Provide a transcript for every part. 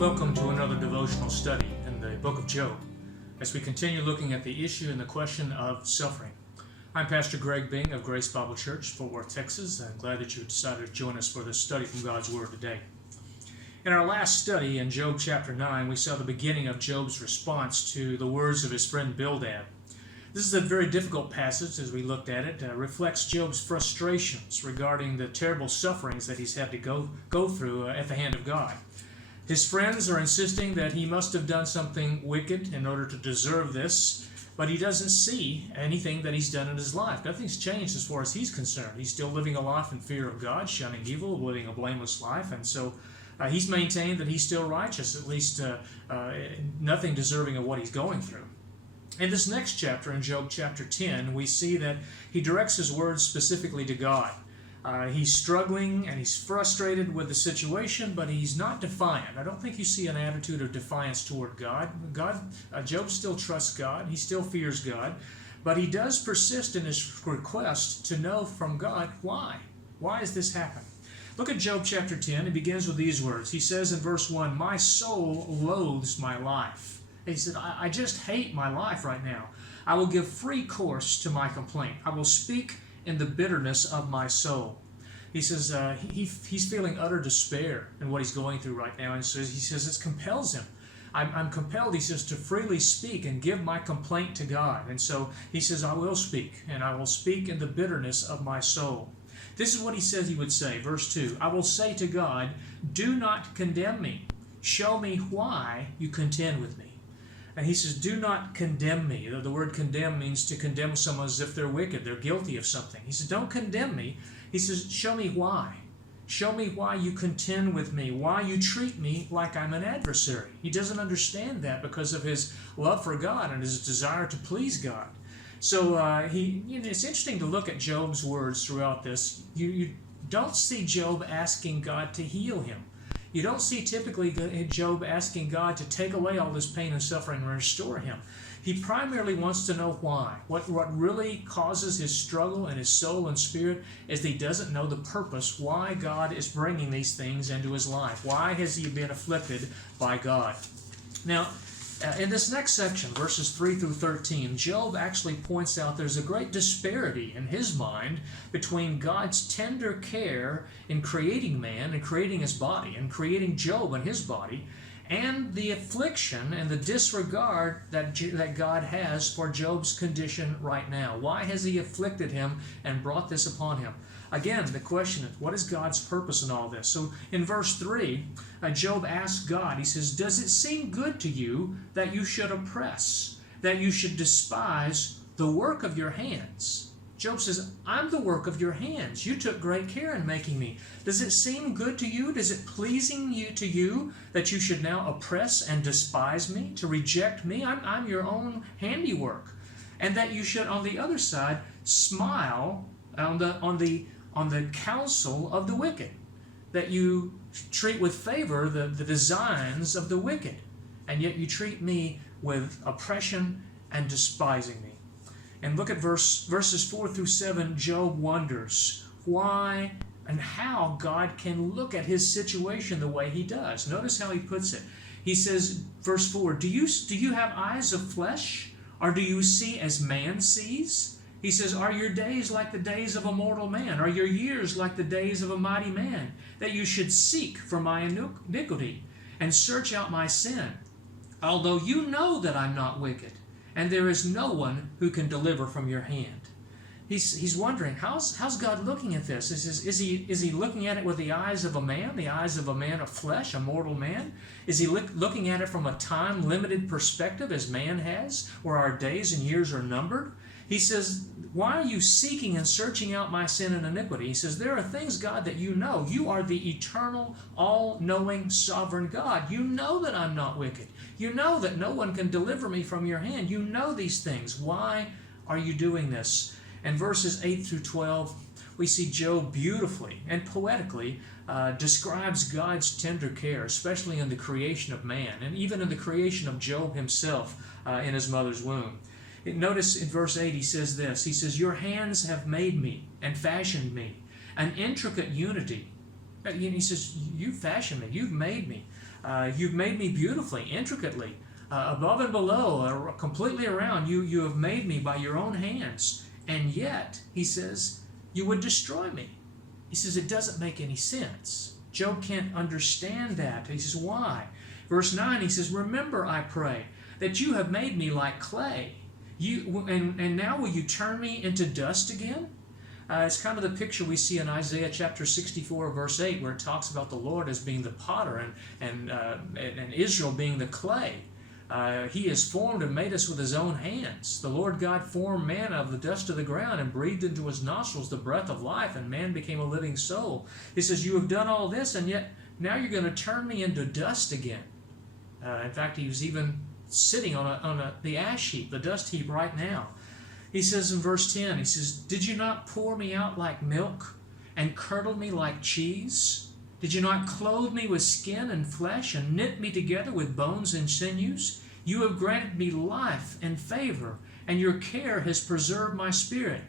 Welcome to another devotional study in the book of Job, as we continue looking at the issue and the question of suffering. I'm Pastor Gregg of Grace Bible Church, Fort Worth, Texas. I'm glad that you decided to join us for this study from God's Word today. In our last study in Job chapter 9, we saw the beginning of Job's response to the words of his friend Bildad. This is a very difficult passage as we looked at it. It reflects Job's frustrations regarding the terrible sufferings that he's had to go through at the hand of God. His friends are insisting that he must have done something wicked in order to deserve this, but he doesn't see anything that he's done in his life. Nothing's changed as far as he's concerned. He's still living a life in fear of God, shunning evil, living a blameless life, and so he's maintained that he's still righteous, at least nothing deserving of what he's going through. In this next chapter, in Job chapter 10, we see that he directs his words specifically to God. He's struggling and he's frustrated with the situation, but he's not defiant. I don't think you see an attitude of defiance toward God. Job still trusts God. He still fears God. But he does persist in his request to know from God why. Why has this happened? Look at Job chapter 10. It begins with these words. He says in verse 1, "My soul loathes my life." He said, I just hate my life right now. I will give free course to my complaint. I will speak in the bitterness of my soul. He says he's feeling utter despair in what he's going through right now. And so he says it compels him. I'm compelled, he says, to freely speak and give my complaint to God. And so he says, I will speak, and I will speak in the bitterness of my soul. This is what he says he would say. Verse 2, I will say to God, do not condemn me. Show me why you contend with me. And he says, do not condemn me. The word condemn means to condemn someone as if they're wicked, they're guilty of something. He says, don't condemn me. He says, show me why. Show me why you contend with me, why you treat me like I'm an adversary. He doesn't understand that because of his love for God and his desire to please God. So it's interesting to look at Job's words throughout this. You don't see Job asking God to heal him. You don't see typically Job asking God to take away all this pain and suffering and restore him. He primarily wants to know why. What really causes his struggle in his soul and spirit is that he doesn't know the purpose, why God is bringing these things into his life. Why has he been afflicted by God? Now, in this next section, verses 3 through 13, Job actually points out there's a great disparity in his mind between God's tender care in creating man and creating his body and creating Job and his body, and the affliction and the disregard that God has for Job's condition right now. Why has he afflicted him and brought this upon him? Again, the question is, what is God's purpose in all this? So in verse 3, Job asks God, he says, does it seem good to you that you should oppress, that you should despise the work of your hands? Job says, I'm the work of your hands. You took great care in making me. Does it seem good to you? Is it pleasing to you that you should now oppress and despise me, to reject me? I'm your own handiwork. And that you should, on the other side, smile on the counsel of the wicked, that you treat with favor the designs of the wicked, and yet you treat me with oppression and despising me. And look at verses 4 through 7. Job wonders why and how God can look at his situation the way he does. Notice how he puts it. He says, verse 4, do you have eyes of flesh, or do you see as man sees? He says, are your days like the days of a mortal man? Are your years like the days of a mighty man? That you should seek for my iniquity and search out my sin, although you know that I'm not wicked, and there is no one who can deliver from your hand. He's wondering, how's God looking at this? Is he looking at it with the eyes of a man, the eyes of a man of flesh, a mortal man? Is he looking at it from a time-limited perspective as man has, where our days and years are numbered? He says, why are you seeking and searching out my sin and iniquity? He says, there are things, God, that you know. You are the eternal, all-knowing, sovereign God. You know that I'm not wicked. You know that no one can deliver me from your hand. You know these things. Why are you doing this? And verses 8 through 12, we see Job beautifully and poetically describes God's tender care, especially in the creation of man, and even in the creation of Job himself in his mother's womb. Notice in verse 8 he says this. He says, your hands have made me and fashioned me, an intricate unity. He says, you fashioned me, you've made me. You've made me beautifully, intricately, above and below, completely around. You have made me by your own hands. And yet, he says, you would destroy me. He says, it doesn't make any sense. Job can't understand that. He says, why? Verse 9, he says, remember, I pray, that you have made me like clay. And now will you turn me into dust again? It's kind of the picture we see in Isaiah chapter 64, verse 8, where it talks about the Lord as being the potter and Israel being the clay. He has formed and made us with his own hands. The Lord God formed man out of the dust of the ground and breathed into his nostrils the breath of life, and man became a living soul. He says, you have done all this, and yet now you're going to turn me into dust again. In fact, he was even sitting on the ash heap, the dust heap right now. He says in verse 10, he says, did you not pour me out like milk and curdle me like cheese? Did you not clothe me with skin and flesh and knit me together with bones and sinews? You have granted me life and favor, and your care has preserved my spirit.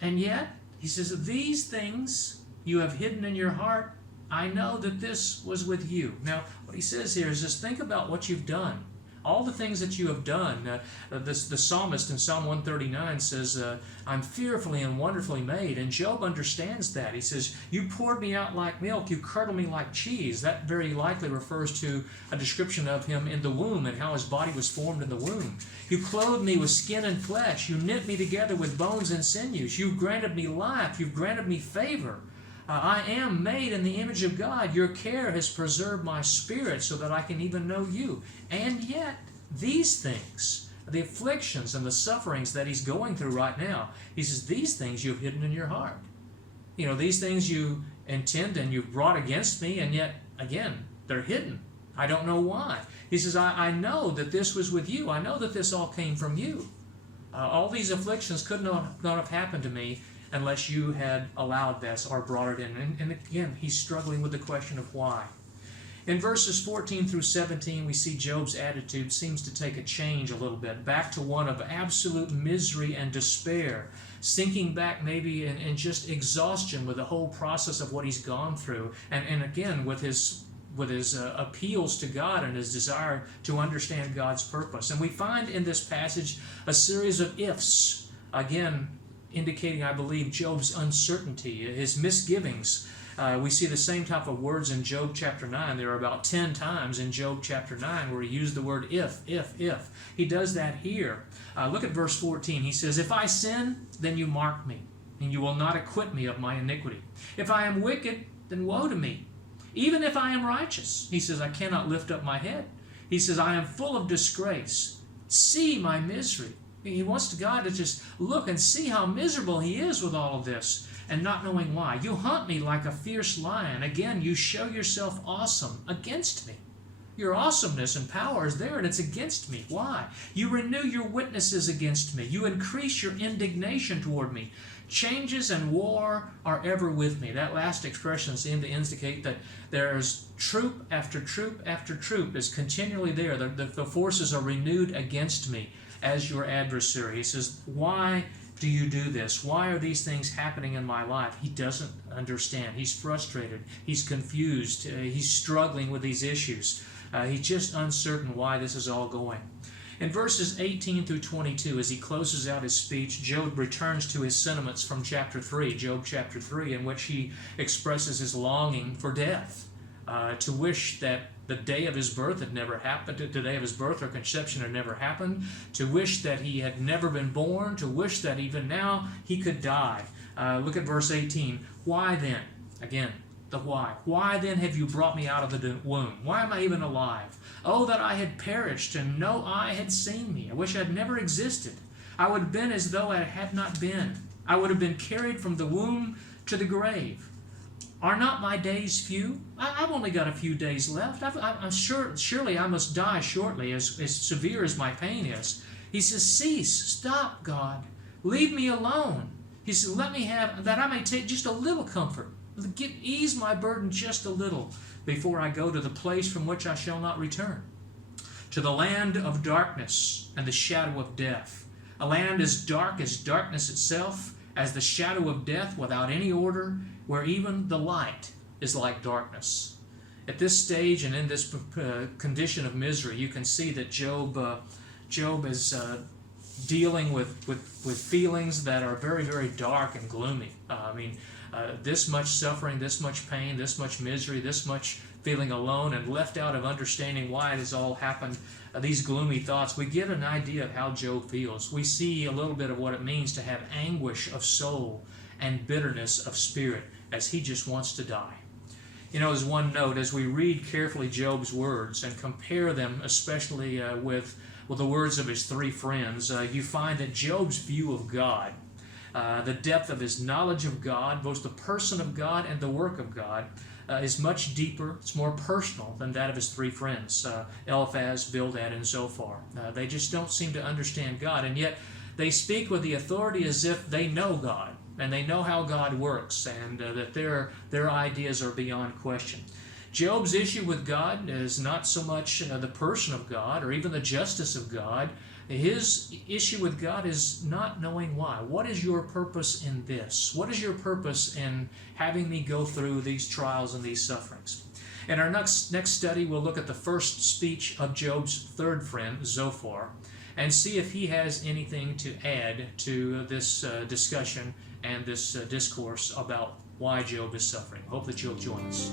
And yet, he says, these things you have hidden in your heart. I know that this was with you. Now, what he says here is just think about what you've done. All the things that you have done. The psalmist in Psalm 139 says, I'm fearfully and wonderfully made. And Job understands that. He says, you poured me out like milk, you curdled me like cheese. That very likely refers to a description of him in the womb and how his body was formed in the womb. You clothed me with skin and flesh. You knit me together with bones and sinews. You've granted me life. You've granted me favor. I am made in the image of God. Your care has preserved my spirit so that I can even know you. And yet, these things, the afflictions and the sufferings that he's going through right now, he says, these things you've hidden in your heart. You know, these things you intend and you've brought against me, and yet, again, they're hidden. I don't know why. He says, I know that this was with you. I know that this all came from you. All these afflictions could not have happened to me unless you had allowed this or brought it in. And again, he's struggling with the question of why. In verses 14 through 17, we see Job's attitude seems to take a change a little bit, back to one of absolute misery and despair, sinking back maybe in just exhaustion with the whole process of what he's gone through, and again with his appeals to God and his desire to understand God's purpose. And we find in this passage a series of ifs, again, indicating, I believe, Job's uncertainty, his misgivings. We see the same type of words in Job chapter 9. There are about 10 times in Job chapter 9 where he used the word if. He does that here. Look at verse 14. He says, if I sin, then you mark me, and you will not acquit me of my iniquity. If I am wicked, then woe to me. Even if I am righteous, he says, I cannot lift up my head. He says, I am full of disgrace. See my misery. He wants God to just look and see how miserable he is with all of this and not knowing why. You hunt me like a fierce lion. Again, you show yourself awesome against me. Your awesomeness and power is there, and it's against me. Why? You renew your witnesses against me. You increase your indignation toward me. Changes and war are ever with me. That last expression seemed to indicate that there's troop after troop after troop is continually there. The forces are renewed against me as your adversary. He says, why do you do this? Why are these things happening in my life? He doesn't understand. He's frustrated. He's confused. He's struggling with these issues. He's just uncertain why this is all going. In verses 18 through 22, as he closes out his speech, Job returns to his sentiments from chapter 3, Job chapter 3, in which he expresses his longing for death, to wish that the day of his birth had never happened, the day of his birth or conception had never happened, to wish that he had never been born, to wish that even now he could die. Look at verse 18. Why then? Again, the why. Why then have you brought me out of the womb? Why am I even alive? Oh, that I had perished and no eye had seen me. I wish I had never existed. I would have been as though I had not been. I would have been carried from the womb to the grave. Are not my days few? I've only got a few days left. I'm sure, surely I must die shortly, as severe as my pain is. He says, cease, stop, God. Leave me alone. He says, let me have, that I may take just a little comfort. Ease my burden just a little before I go to the place from which I shall not return. To the land of darkness and the shadow of death. A land as dark as darkness itself, as the shadow of death without any order, where even the light is like darkness. At this stage and in this condition of misery, you can see that Job is dealing with feelings that are very, very dark and gloomy. This much suffering, this much pain, this much misery, this much feeling alone and left out of understanding why it has all happened, these gloomy thoughts, we get an idea of how Job feels. We see a little bit of what it means to have anguish of soul and bitterness of spirit as he just wants to die. As one note, as we read carefully Job's words and compare them especially with the words of his three friends, you find that Job's view of God, the depth of his knowledge of God, both the person of God and the work of God, is much deeper, it's more personal than that of his three friends, Eliphaz, Bildad, and Zophar. They just don't seem to understand God, and yet they speak with the authority as if they know God, and they know how God works, and that their ideas are beyond question. Job's issue with God is not so much the person of God or even the justice of God. His issue with God is not knowing why. What is your purpose in this? What is your purpose in having me go through these trials and these sufferings? In our next study, we'll look at the first speech of Job's third friend, Zophar, and see if he has anything to add to this discussion and this discourse about why Job is suffering. Hope that you'll join us.